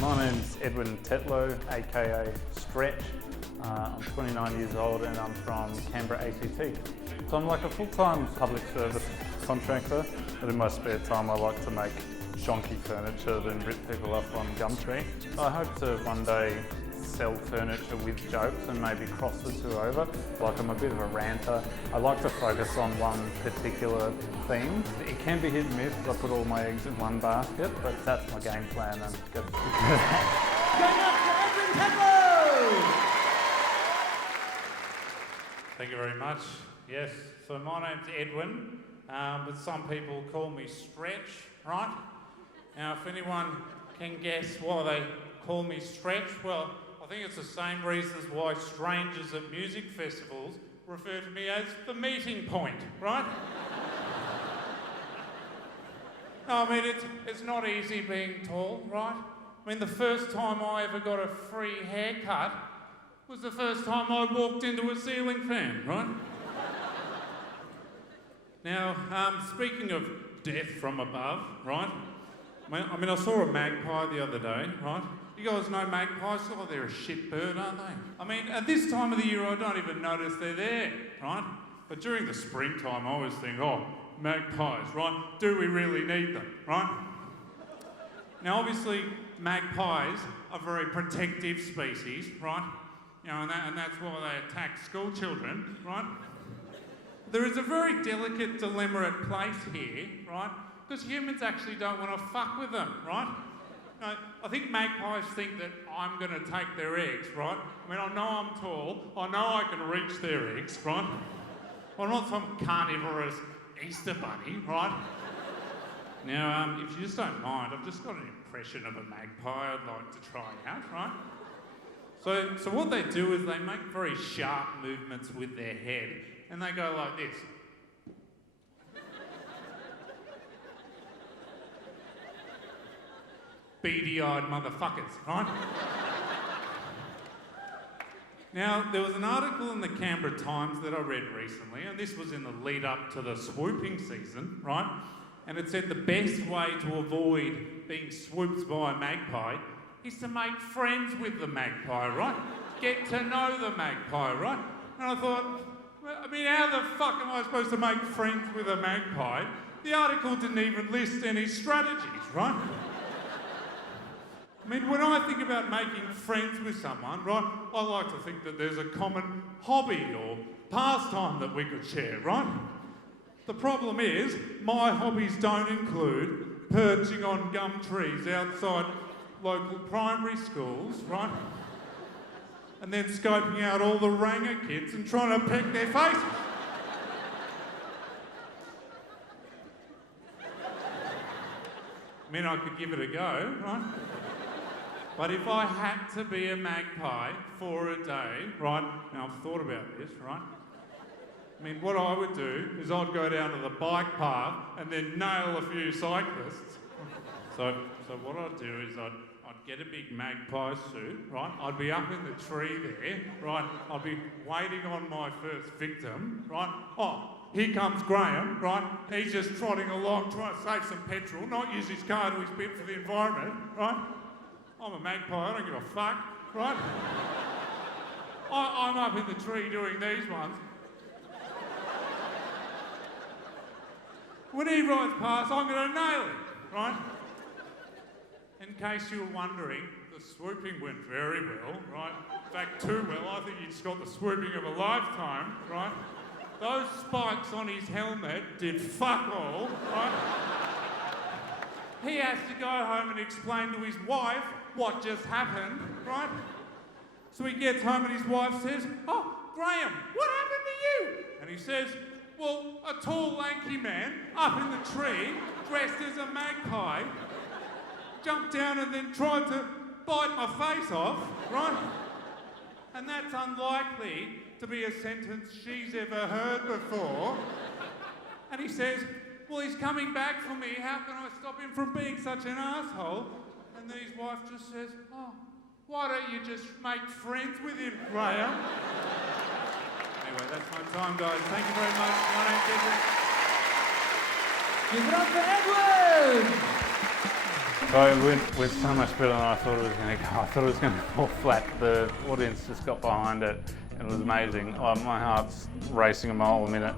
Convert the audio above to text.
My name's Edwin Tetlow, aka Stretch. I'm 29 years old and I'm from Canberra ACT. So I'm like a full-time public service contractor, but in my spare time I like to make shonky furniture then rip people off on Gumtree. I hope to one day sell furniture with jokes and maybe cross the two over. Like, I'm a bit of a ranter. I like to focus on one particular theme. It can be hit and miss because I put all my eggs in one basket, but that's my game plan and go to Going up to Edwin Tetlow! Thank you very much. Yes, so my name's Edwin, but some people call me Stretch, right? Now, if anyone can guess why they call me Stretch, well, I think it's the same reasons why strangers at music festivals refer to me as the meeting point, right? No, I mean, it's not easy being tall, right? I mean, the first time I ever got a free haircut was the first time I walked into a ceiling fan, right? Now, speaking of death from above, right? I mean, I saw a magpie the other day, right? You guys know magpies? Oh, they're a shit bird, aren't they? I mean, at this time of the year, I don't even notice they're there, right? But during the springtime, I always think, oh, magpies, right? Do we really need them, right? Now, obviously, magpies are very protective species, right? You know, and that's why they attack school children, right? There is a very delicate dilemma at place here, right? Because humans actually don't want to fuck with them, right? No, I think magpies think that I'm going to take their eggs, right? I mean, I know I'm tall, I know I can reach their eggs, right? I'm not some carnivorous Easter bunny, right? Now, if you just don't mind, I've just got an impression of a magpie I'd like to try out, right? So what they do is they make very sharp movements with their head, and they go like this. Beady-eyed motherfuckers, right? Now, there was an article in the Canberra Times that I read recently, and this was in the lead up to the swooping season, right? And it said the best way to avoid being swooped by a magpie is to make friends with the magpie, right? Get to know the magpie, right? And I thought, well, I mean, how the fuck am I supposed to make friends with a magpie? The article didn't even list any strategies, right? I mean, when I think about making friends with someone, right, I like to think that there's a common hobby or pastime that we could share, right? The problem is, my hobbies don't include perching on gum trees outside local primary schools, right? And then scoping out all the ranger kids and trying to peck their faces. I mean, I could give it a go, right? But if I had to be a magpie for a day, right, now I've thought about this, right? I mean, what I would do is I'd go down to the bike path and then nail a few cyclists. So what I'd do is I'd get a big magpie suit, right? I'd be up in the tree there, right? I'd be waiting on my first victim, right? Oh, here comes Graham, right? He's just trotting along trying to save some petrol, not use his car to his bit for the environment, right? I'm a magpie, I don't give a fuck, right? I'm up in the tree doing these ones. When he rides past, I'm going to nail him, right? In case you were wondering, the swooping went very well, right? In fact, too well. I think he's got the swooping of a lifetime, right? Those spikes on his helmet did fuck all, right? He has to go home and explain to his wife what just happened, right? So he gets home and his wife says, oh, Graham, what happened to you? And he says, well, a tall, lanky man up in the tree, dressed as a magpie, jumped down and then tried to bite my face off, right? And that's unlikely to be a sentence she's ever heard before. And he says, well, he's coming back for me. How can I stop him from being such an asshole? And then his wife just says, oh, why don't you just make friends with him, Graham? Anyway, that's my time, guys. Thank you very much. My name's Edwin. Give it up for Edwin! So it went so much better than I thought it was going to go. I thought it was going to fall flat. The audience just got behind it and it was amazing. Oh, my heart's racing a mile a minute.